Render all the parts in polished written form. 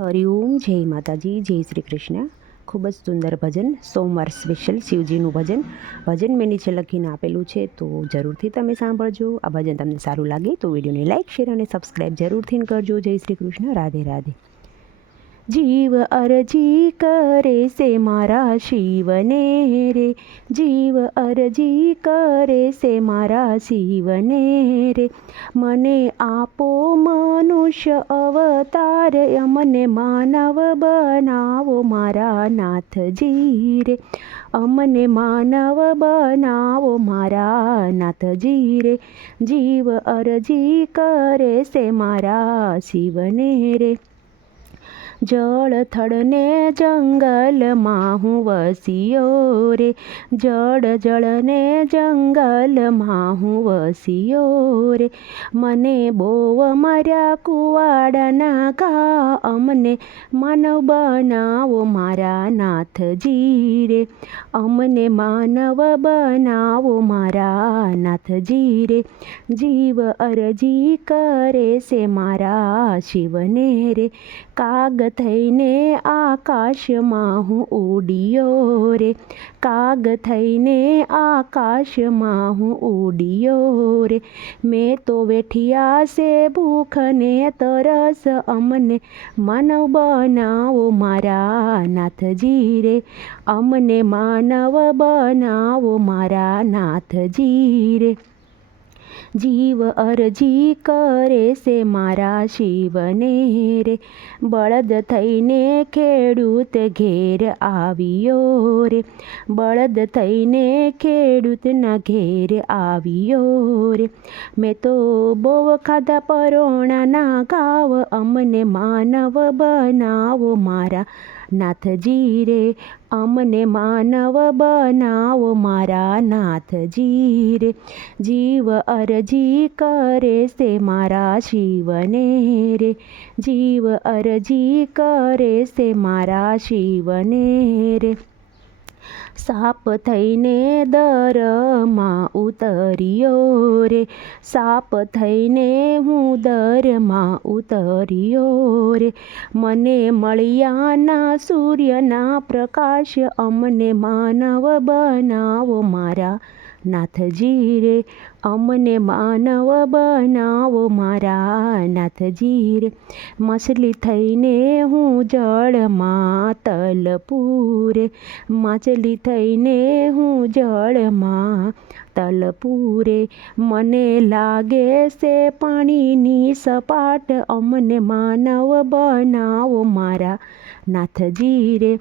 હરિઓમ, જય માતાજી, જય શ્રી કૃષ્ણ. ખૂબ જ સુંદર ભજન, સોમવાર સ્પેશિયલ શિવજીનું ભજન મેં નીચે લખીને આપેલું છે, તો જરૂરથી તમે સાંભળજો. આ ભજન તમને સારું લાગે તો વિડીયોને લાઇક, શેર અને સબસ્ક્રાઈબ જરૂરથી કરજો. જય શ્રી કૃષ્ણ, રાધે રાધે. જીવ અરજી કરે છે મારા શિવને રે, જીવ અરજી કરે છે મારા શિવને રે. મને આપો મનુષ્ય અવતાર, અમને માનવ બનાવો મારા નાથજી રે. અમને માનવ બનાવો મારા નાથજી રે. જીવ અરજી કરે છે મારા શિવને રે. જળ થળને જંગલમાં હું વસ્યો રે, જળને જંગલમાં હું વસ્યો રે. મને બહુ માર્યા કુવાડાના ઘા, અમને માનવ બનાવો મારા નાથજી રે. અમને માનવ બનાવો મારા નાથજી રે. જીવ અરજી કરે છે મારા શિવને રે. કાગ થઈને આકાશમાં હું ઉડ્યો રે, કાગ થઈને આકાશમાં હું ઉડ્યો રે. મેં તો વેઠિયા છે ભૂખ ને તરસ, અમને માનવ બનાવો મારા નાથજી રે. અમને માનવ બનાવો મારા નાથજી રે. જીવ અરજી કરે છે મારા શિવને રે. બળદ થઈને ખેડૂત ઘેર આવ્યો રે, બળદ થઈને ખેડૂતના ઘેર આવ્યો રે. મેં તો બહુ ખાધા પરોણાના ઘાવ, અમને માનવ બનાવો મારા નાથજી રે. અમને માનવ બનાવો મારા નાથજી રે. જીવ અરજી કરે છે મારા શિવને રે, જીવ અરજી કરે છે મારા શિવને રે. સાપ થઈને દરમાં ઉતર્યો રે, સાપ થઈને હું દરમાં ઉતર્યો રે. મને મળ્યાના સૂર્યના પ્રકાશ, અમને માનવ બનાવો મારા નાથજી રે. અમને માનવ બનાવો મારા નાથજી રે. માછલી થઈને હું જળમાં તલપું રે, માછલી થઈને હું જળમાં તલપું રે. મને લાગે છે પાણીની સપાટ, અમને માનવ બનાવો મારા નાથજી રે.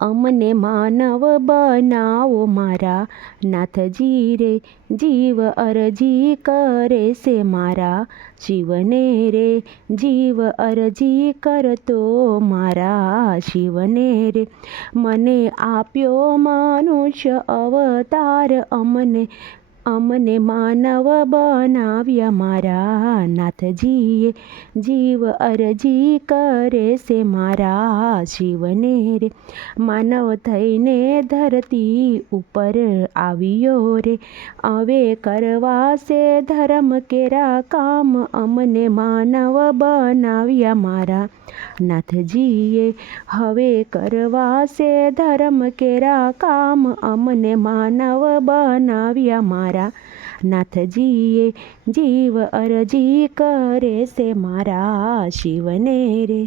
અમને માનવ બનાવો મારા નાથજી રે. જીવ અરજી કરે છે મારા શિવને રે, જીવ અરજી કરતો મારા શિવને રે. મને આપ્યો મનુષ્ય અવતાર, અમને માનવ બનાવ્યા મારા નાથજીએ. જીવ અરજી કરે છે મારા શિવને રે. માનવ થઈને ધરતી ઉપર આવ્યો રે, હવે કરવા છે ધર્મ કેરા કામ, અમને માનવ બનાવ્યા મારા નાથજીએ. હવે કરવા છે ધર્મ કેરા કામ, અમને માનવ બનાવ્યા મારા નાથજીએ. જીવ અરજી કરે છે મારા શિવને રે.